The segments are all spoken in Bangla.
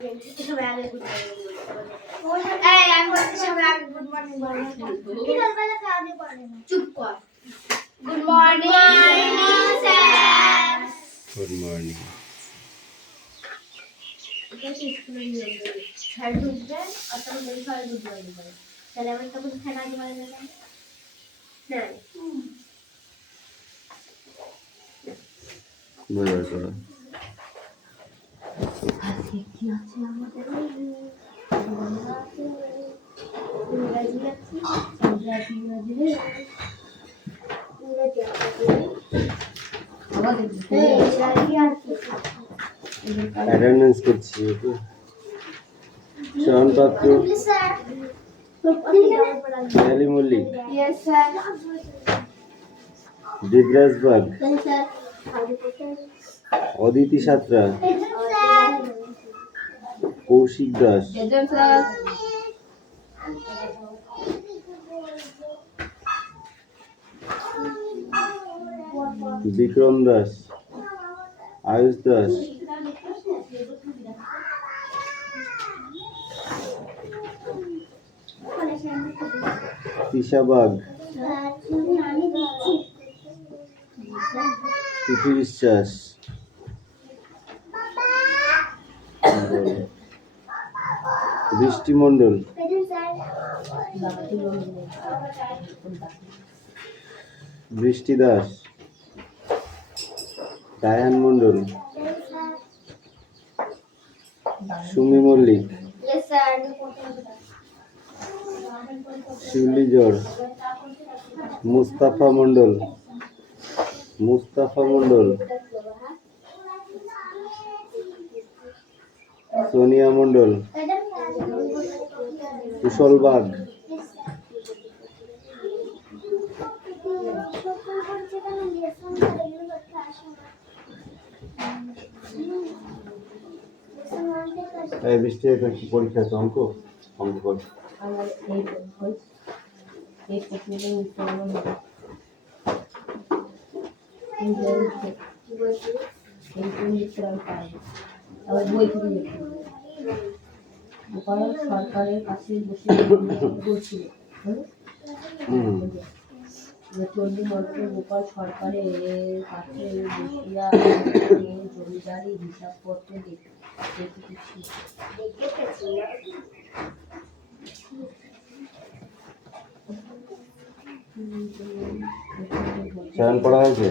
সবাই আগে গুড মর্নিং এই আমি বলছি সবাই আগে গুড মর্নিং বলো বিকালবেলা আগে বলে না চুপ কর good morning sir good morning এটা কি স্কুলে নিয়ে যাবে স্যার ঢুকবে আর তখন বলি সবাই গুড মর্নিং বলে তাহলে আমি তখন স্যার আগে বলে দেব না বলো চলো আজকে কি আছে আমাদের ইংরাজি আছে ইংরাজি অ্যাটেন্ডেন্স করছি ওকে শরণ পাত্র শেয়ালি মল্লিক দিবরাজ বাগ অদিতি সাঁতরা কৌশিক দাস বিক্রম দাস আয়ুষ দাস তিশা বাগ তিথি বিশ্বাস বৃষ্টি মণ্ডল বৃষ্টি দাস রায়হান মণ্ডল সুমি মল্লিক শিউলি জোর মুস্তাফা মণ্ডল সোনিয়া মণ্ডল কুশল বাগ এই বৃষ্টি একটা কি পরীক্ষা আছে অঙ্ক কর আমার এই টেকনিক্যাল ইনফরমেশন সরকারের কাছে বসে বলছিল চণ্ডীমন্ত্র গোপাল সরকারের কাছে বসিয়া জমিদারি হিসাবপত্র দেখেছি চালান পড়া হয়েছে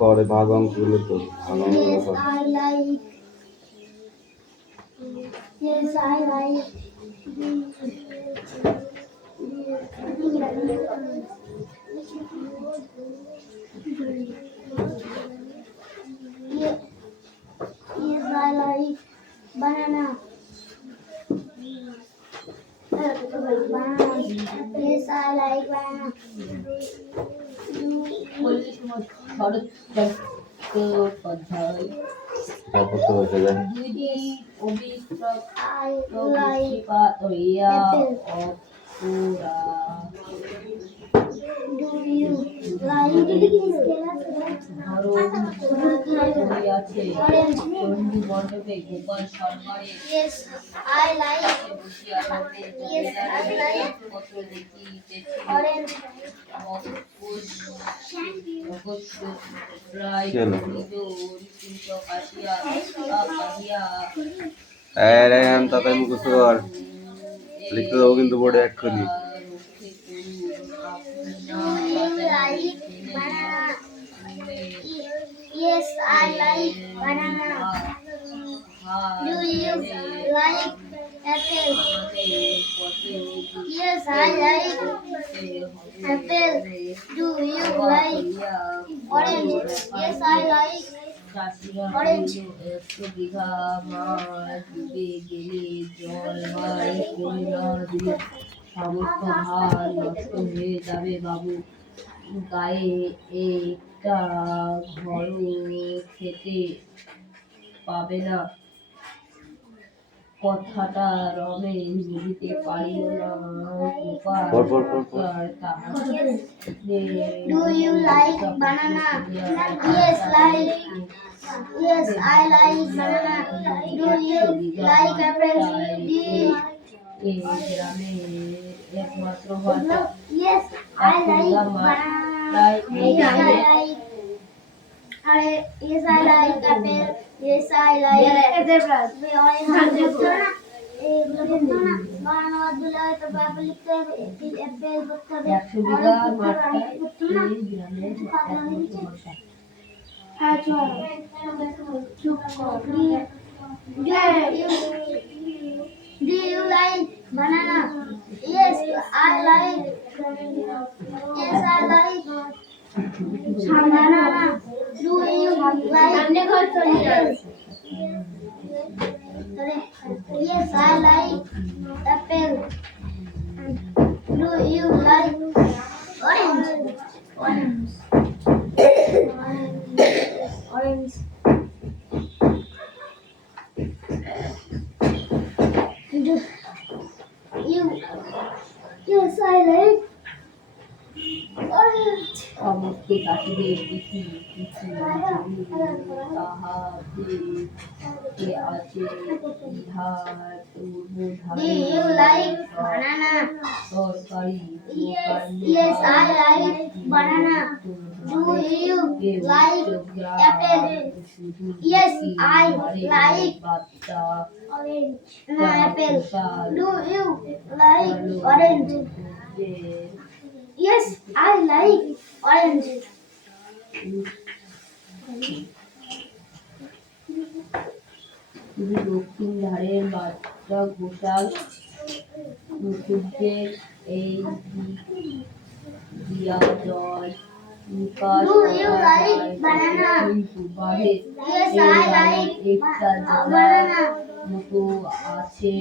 করে ভাগ অঙ্কগুলো তো ভাগ অঙ্কগুলো Yes, I like. Yes, I like banana. Yes, I like banana. মণ্ডপে গোপাল সরকারের Yes, I like. Yes, I like. Orange. Rehan তাতে মুখস্থ কর লিখতে দেবো কিন্তু বোর্ডে এক্ষুনি Yes, I like banana. Do you like apple? Yes, I like apple. Do you like orange? Yes, I like orange. 100 বিঘা মাঠ ডুবে গেলে জল হয় কইরা দিয়ে সমস্ত ধান নষ্ট হয়ে যাবে বাবু গায়ে একটা ঘরও খেতে পাবে না কথাটা রমেশ বুঝিতে পারিল না। পর, পর, পর, পর। Do you like banana? Yes, like. Yes, I like banana. Do you like apple? এই গ্রামে একমাত্র ভাষা। Yes, I like banana. Yes, I like. Yes, I like apple. Yes, I like. একশো বিঘা মাঠটায় এই গ্রামের একমাত্র ভাষা। Do you like banana? Yes, I like. Yes, I like banana. Do you like apples? Yes, I like apple. Do you like orange? Orange. Orange. You. Yes, I like orange. সমস্ত চাষিদের পৃথিবী তাহাতে আছে ইহার Do you like banana? তরকারি Yes, I like banana. Do you like apple? Yes, I like বাচ্চা apple. Do you like orange? Yes, I like orange. তুমি দক্ষিণ ধারের বাচ্চা ঘোষাল সূর্যের এই দিক দিয়া জল নিকাশ Do you like banana? কিন্তু বাহে Yes, I like একটা জলার banana. মতো আছে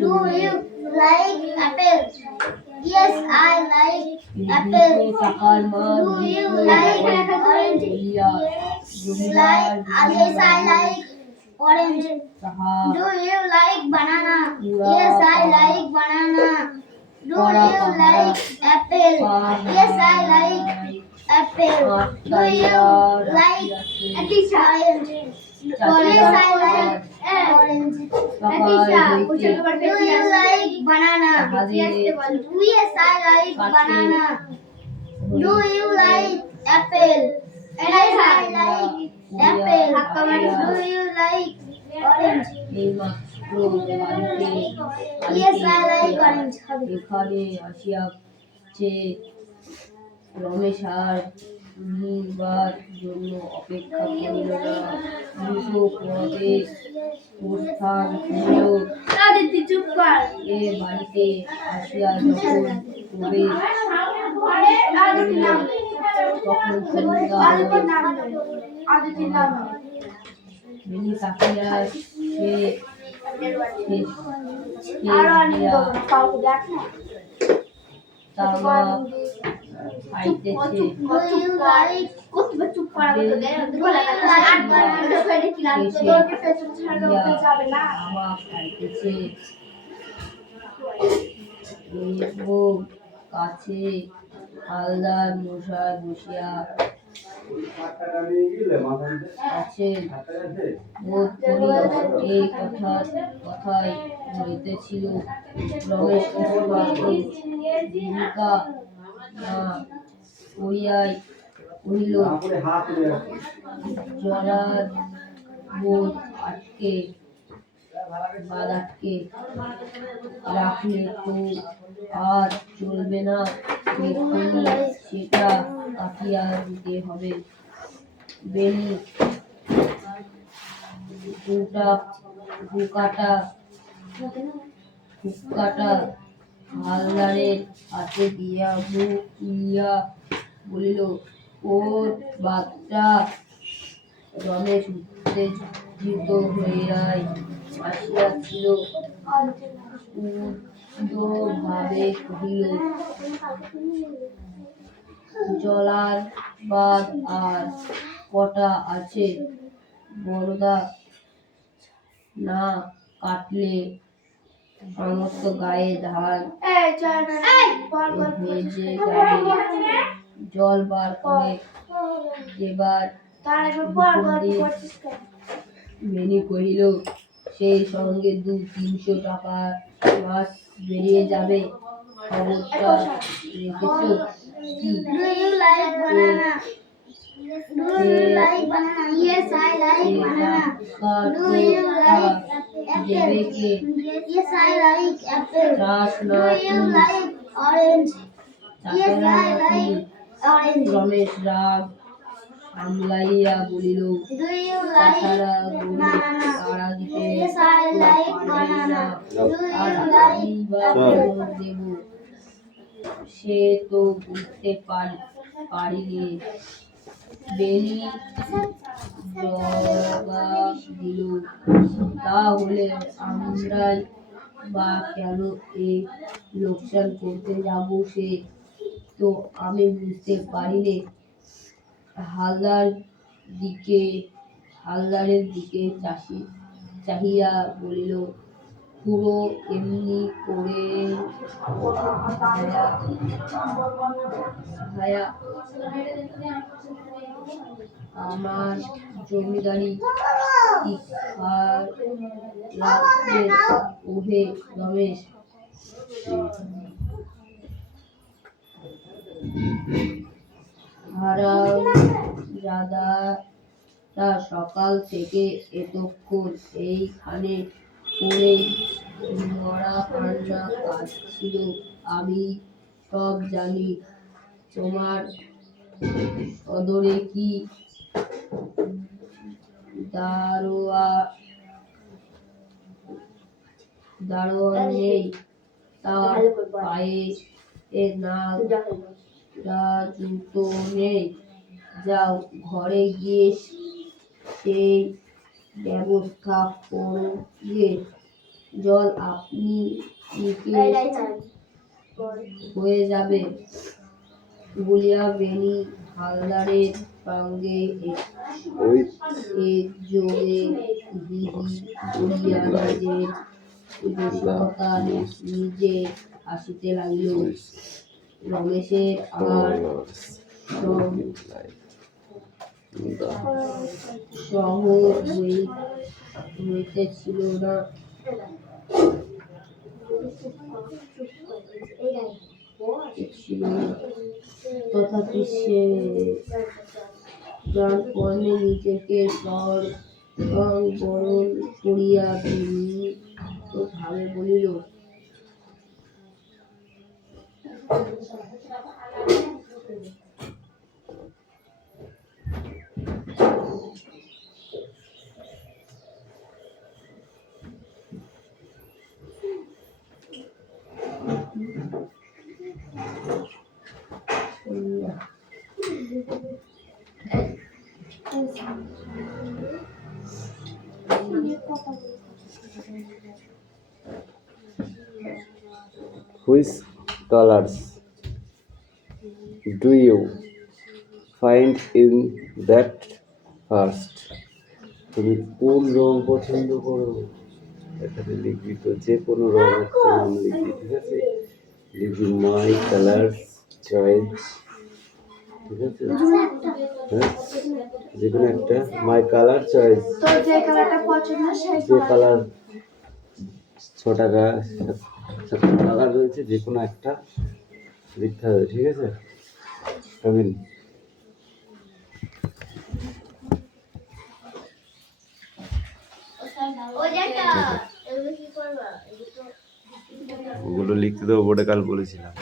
Do you like apple? Yes, I like apple. টাকার মান Do you like orange? Yes, I like orange. Do you like banana? Yes, I like banana. Do you like apple? Yes, I like apple. Do you like orange? Yes, I like orange. Do you like banana? Yes, I like banana. Do you like apple? Yes, I like apple. Do you like orange? Yes, I like orange. এখানে আসিয়াছে রমেশ আর নিবার জন্য অপেক্ষা করিল না, দ্রুত পদে প্রস্থান করিল। এ বাড়িতে আসিয়া যখন প্রবেশ করিল, তখন সন্ধ্যা বেনি তাকিয়া সে তামা খাইতেছে। তামা খাইতেছে এবং কাছে হালদার মশাই বসিয়া আছেন। বোধ করি এই কথাই হইতেছিল। রমেশ কিছুমাত্র ভূমিকা না করিয়াই কহিল, জলার বোধ আটকে রাখলে তো আর চলবে না, এক্ষুনি সেটা কাটিয়া দিতে হবে। বেনি হুক্কাটা হালদারের হাতে দিয়া মুখ তুলিয়া বলিল, ওর বাচ্চা। রমেশ উত্তেজিত হইয়াই আসিয়াছিল, ভাবে কহিল, জলার বাদ আর কটা আছে বরদা? না, কাটলে সমস্ত গায়ে ধান ভেজে যাবে। জল বার করে দেবার বেনি কহিল, সেই সঙ্গে 200-300 টাকা মাস বেরিয়ে যাবে। খবরটা রেখেছ কি? Yes, I like banana. দেবে কে? Yes, I like apple. চাষ না Do you like orange? Yes, I like orange. Ramesh রাগ সামলাইয়া বলিল, Do you তাছাড়া like গরু banana? তাড়া দিতে Yes, I তো like পারবেই না। banana. Do আর you আমি like বা apple? খবর দেব, সে তো বুঝতে পারিনি। বেনি জবাব দিল, তাহলে আমরাই বা কেন এ লোকসান করতে যাব, সে তো আমি বুঝতে পারিনি। হালদারের দিকে চাহিয়া বলিল, পুরো এমনি করে ভায়া, আমার জমিদারি কি রাখবে? ওহে রমেশ, হারামজাদাটা সকাল থেকে এতক্ষণ এইখানে পড়েই মরা কান্না কাঁদছিল। আমি সব জানি। তোমার সদরে কি দারোয়ান নেই? তার পায়ে নাল জুতো নেই? যাও, ঘরে গিয়ে সেই ব্যবস্থা করো গে। জল আপনি হয়ে যাবে বলিয়া বেনি হালদারের সঙ্গে একযোগে হি হি করিয়া নিজের রসিকতা নিজে হাসিতে লাগিল। রমেশের আর সহজ হইতেছিল না। তথাপি সে প্রাণপণে নিজেকে বরণ করিয়া বিনীত ভাবে বলিল, Which colors do you find in that first? তুমি কোন রং পছন্দ করো? এখানে লিখবি তো যে কোনো রং একটা নাম লিখবি, ঠিক আছে? লিখবি মাই কালার চয়েস, ঠিক আছে? হ্যাঁ, যে কোনো একটা মাই কালার চয়েস। যে কালারটা পছন্দ সেই যে কালার 6 টাকা 7 টাকা রয়েছে, যে কোনো একটা লিখতে হবে, ঠিক আছে? কামিন। ওগুলো লিখতে দেবো বোর্ডে, কাল বলেছিলাম।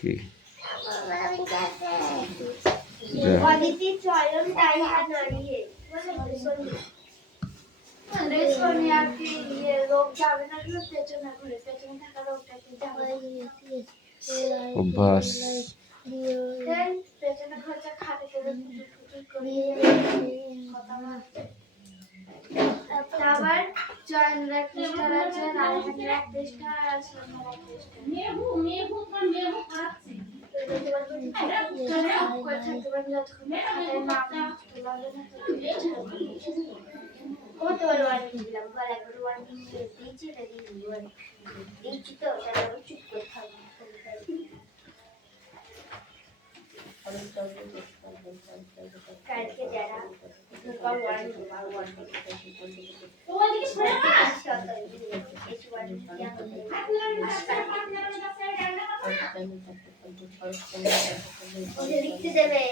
কি অদিতি চয়ন তাই নাড়িয়ে রেশনে আর কি রোগ যাবে না, শুধু পেছনে ঘুরে, পেছনে থাকা রোগটা কি যাবে? অভ্যাস। পেছনে খরচা খাটে করে ফুটুর করে কথা বলছে। আবার জয়েন্ট রেজিস্টার আছে, রাজধানী রেজিস্টার আর সোনার রেজিস্টার। কালকে যারা লিখতে দেবে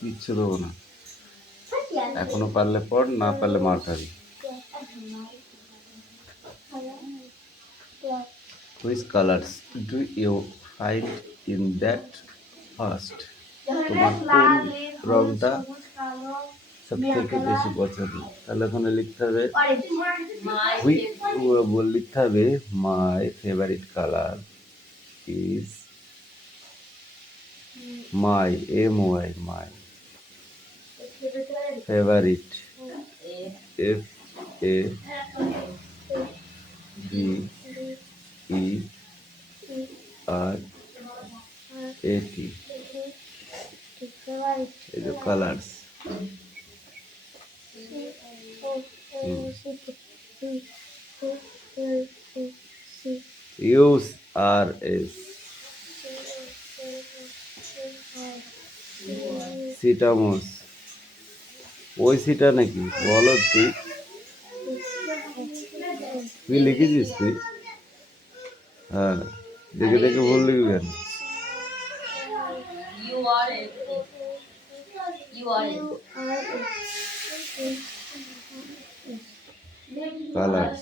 কিচ্ছু দেবো না, এখনো পারলে পড়, না পারলে মার খাবি। Which colors do you find in that first? তোমার কোন রংটা সব থেকে বেশি পছন্দ? তাহলে ওখানে লিখতে হবে লিখতে হবে my favourite colour is my MY my favourite FAVERAT এই যে কালার্স। ইউজ আর এস সিটামোস। ওই সিটা নাকি বলো তুই, তুই লিখেছিস তুই? হ্যাঁ, দেখে দেখে ভুল লিখবি কেন? কালার্স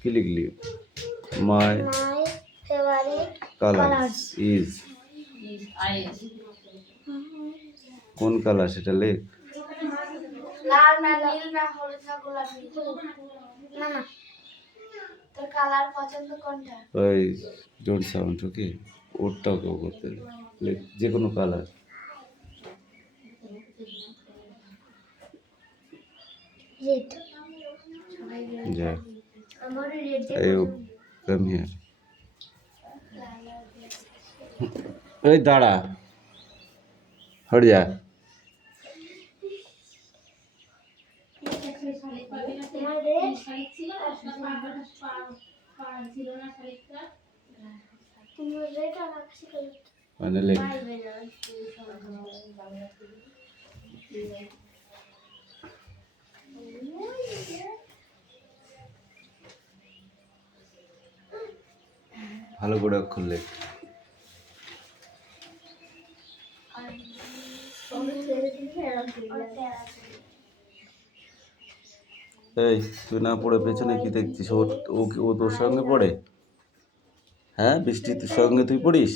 কি লিখলি? মাই ফেভারিট কালার্স ইজ কোন কালার সেটা লেখ। লাল না নীল না হলুদ না গোলাপি? না না, তোর কালার পছন্দ কোনটা? ওই ডোন্ট সাউন্ড ওকে, ওরটাও কেউ করতে লেখ, যে কোনো কালার। রেড। যা আমার রেড Ayub, come here. এই দাঁড়া, হট যা। মানে লেখ। ভালো করে অক্ষর লেখ। এই তুই না পড়ে পেছনে কি দেখছিস? ও তোর সঙ্গে পড়ে? হ্যাঁ, বৃষ্টি তোর সঙ্গে তুই পড়িস?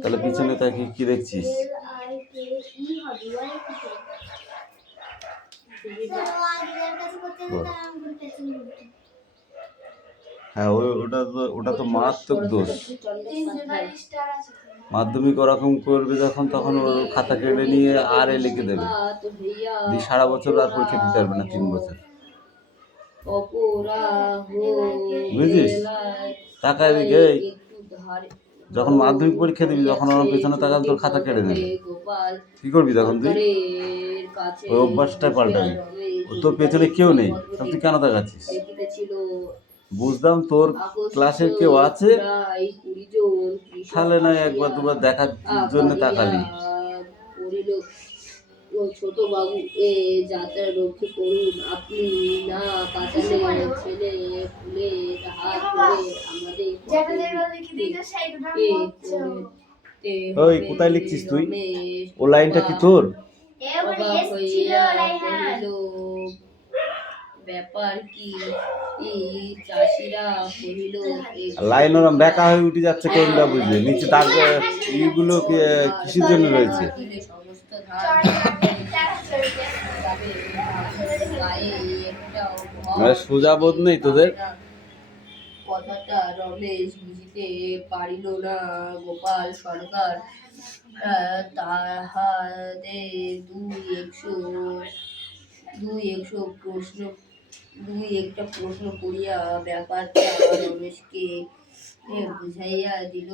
তাহলে পিছনে তাকে কি দেখছিস? হ্যাঁ, ওটা তো মারাত্মক দোষ। মাধ্যমিক ওরকম করবে যখন, তখন ওর খাতা কেটে নিয়ে আর লিখে দেবে, সারা বছর আর পরীক্ষা দিতে পারবে না, 3 বছর। বুঝিস? টাকা দিকে যখন মাধ্যমিক পরীক্ষা দিবি, যখন আমার পেছনে তাকালে তোর খাতা কেটে নেবে, কি করবি তখন তুই? ওই অভ্যাসটা পাল্টাবি। তোর পেছনে কেউ নেই, তুই কেন তাকাচ্ছিস? বুঝলাম তোর ক্লাসের কেউ আছে, তাহলে নয় একবার দুবার দেখার জন্য তাকালি। ও ছোট বাবু এ যাত্রা রক্ষে করুন, আপনি না বাঁচালে ছেলে ফুলের হাত ধরে আমাদের ওই কোথায় লিখছিস তুই? ও লাইনটা কি তোর? অবাক হইয়া কহিল, ব্যাপার কি? চাষিরা কহিল, লাইন ওরম বেঁকা হয়ে উঠে যাচ্ছে, কোনটা বুঝলে? নিচে দাগ এইগুলো কিসের জন্য রয়েছে? সমস্ত ধান গায়ে একটাও সোজা বোধ নেই তোদের? কথাটা রমেশ বুঝিতে পারিল না। গোপাল সরকার তাহাদের দুই একটা প্রশ্ন করিয়া ব্যাপারটা রমেশকে বুঝাইয়া দিল।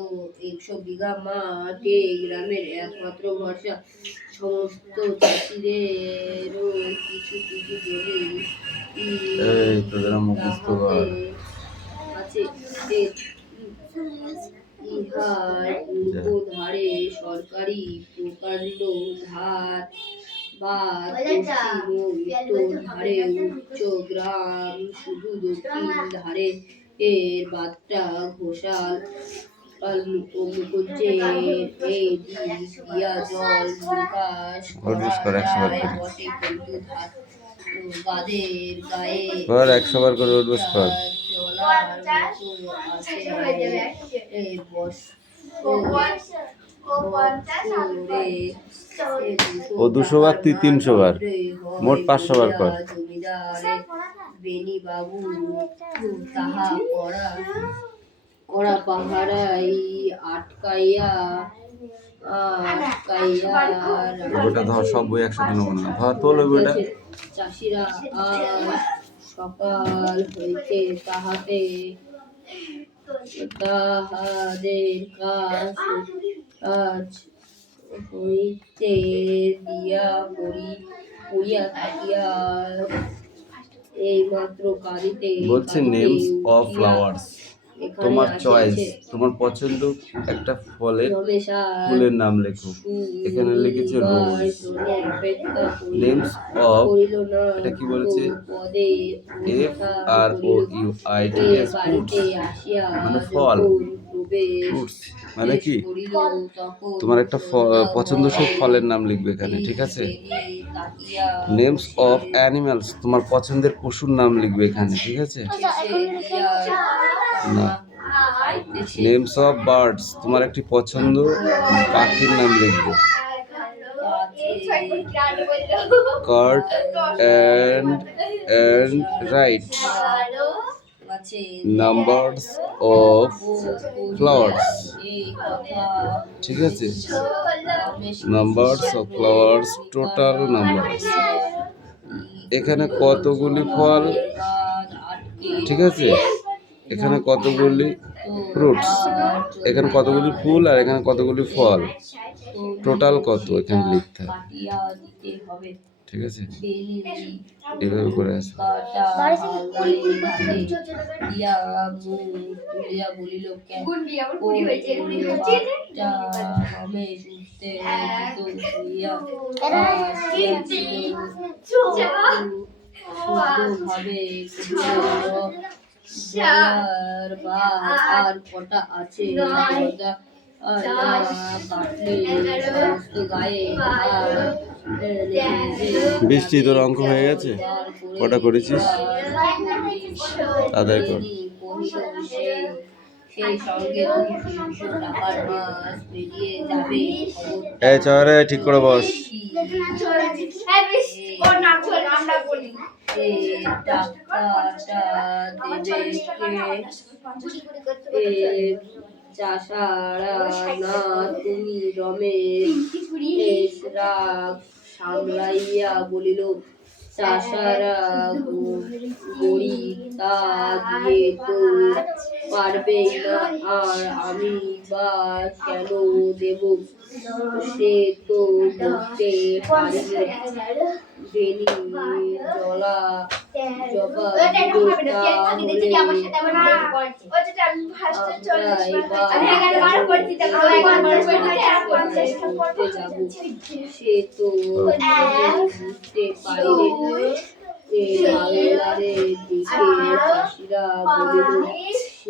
100 বিঘা মাঠ এই গ্রামের একমাত্র ভরসা। সমস্ত চাষিদেরও কিছু কিছু জমি আছে। ইহার পূর্ব ধারে সরকারি প্রকাণ্ড ঘাট বা পশ্চিম ও উত্তর ধারে উচ্চ গ্রাম, শুধু দক্ষিণ ধারে এর বাদটা ঘোষাল মুখুজ্জের এই দিক দিয়া জল নিকাশ করা যায় বটে, কিন্তু বাঁধের গায়ে চলার ও 200 বার, তুই 300 বার, মোট 500 বার কর। জমিদারে বেনি বাবু তাহা করা পাহারাই আটকাইয়া ওটা ধর, সব বই একসাথে নেবো না, ধর তোল ওই বইটা। চাষিরা আজ সকাল হইতে তাহাদের কাজ হইতে দিয়া পড়িয়া থাকিয়া এইমাত্র কাঁদিতে বলছে নেমস অফ ফ্লাওয়ার্স, তোমার চয়েস, তোমার পছন্দ একটা ফুলের নাম লেখো। এখানে লিখেছে রোজ। নেমস অফ, এটা কি বলেছে? FROUITS, ফ্রুটস মানে ফল। ফ্রুটস মানে কি? তোমার একটা পছন্দসই ফলের নাম লিখবে এখানে, ঠিক আছে? নেমস অফ অ্যানিমালস, তোমার পছন্দের পশুর নাম লিখবে এখানে, ঠিক আছে? না, নেমস অফ বার্ডস, তোমার একটি পছন্দ পাখির নাম লিখবে। Card and right numbers of flowers, ঠিক আছে? Numbers of flowers, total numbers. এখানে কতগুলি ফল, ঠিক আছে? এখানে কতগুলি ফ্রুটস, এখানে কতগুলি ফুল, আর এখানে কতগুলি ফল, টোটাল কত এখানে লিখতে হবে, ঠিক আছে? এভাবে করে আছে। আর কটা আছে বৃষ্টি, তোর অঙ্ক হয়ে গেছে? কটা করেছিস? আদায় কর। এই চরে ঠিক করে বস। চাষারা না তুমি, রমেশ রাগ সামলাইয়া বলিল, চাষারা গরিব, তা দিয়ে তো পারবেই না, আর আমি বা কেন দেব? সে তো বলতে পারিলে বেনি জলা জবাব দিল, তাহলে সে তো বুঝতে পারিলে হাওলারের দিকে চাষিরা বলিল,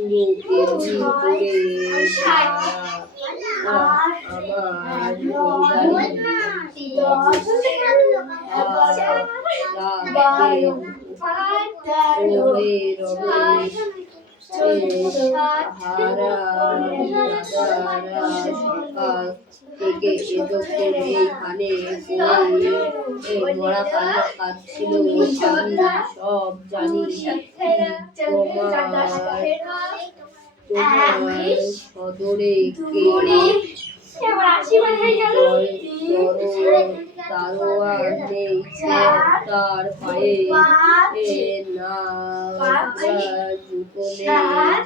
মুখ এমনি করে আমার ওরে রমেশ সকাল থেকে এতক্ষণ এইখানে মরা কান্না কাঁদছিল। আমি সব জানি, তোমার সদরে কে তারোয়ার নেই, তার পায়ে না জুতো নেই,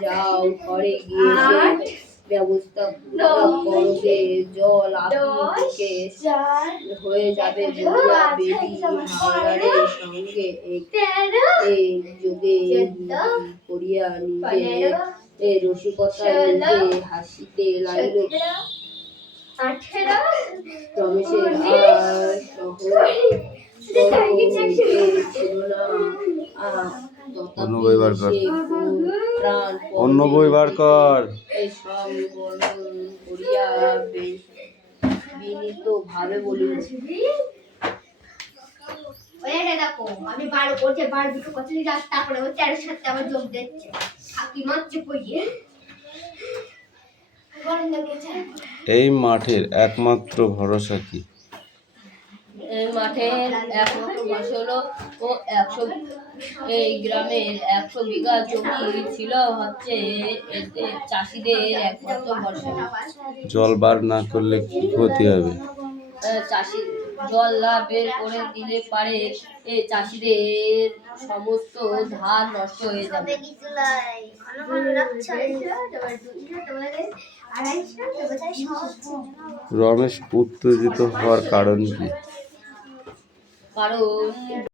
যাও ঘরে গিয়ে ব্যবস্থা করবে। জল আপনি হয়ে যাবে বলিয়া বেবি হাওলারের সঙ্গে একযোগে করিয়া নিজের রসিকতা নিজে হাসিতে লাগিল। রমেশের আর ছিল না, অন্য বই বার কর, অন্য বই বার কর। সংবরণ করিয়া বিনীত ভাবে বলিল, দেখো আমি 12 করছে, 12 দুটো কথা যাক, তারপরে ও 4 এর সাথে আবার যোগ দিচ্ছে, ফাঁকি মারছে কইয়ে। এই মাঠের একমাত্র ভরসা কি? এই মাঠের একমাত্র ভরসা হলো ও 100 এই গ্রামের 100 বিঘা জমি ছিল হচ্ছে এতে চাষিদের একমাত্র ভরসা। জল বার না করলে কি ক্ষতি হবে? চাষি জল না বের করে দিলে পারে চাষিদের সমস্ত ধান নষ্ট হয়ে যাবে। রমেশ উত্তেজিত হওয়ার কারণ কি? কারণ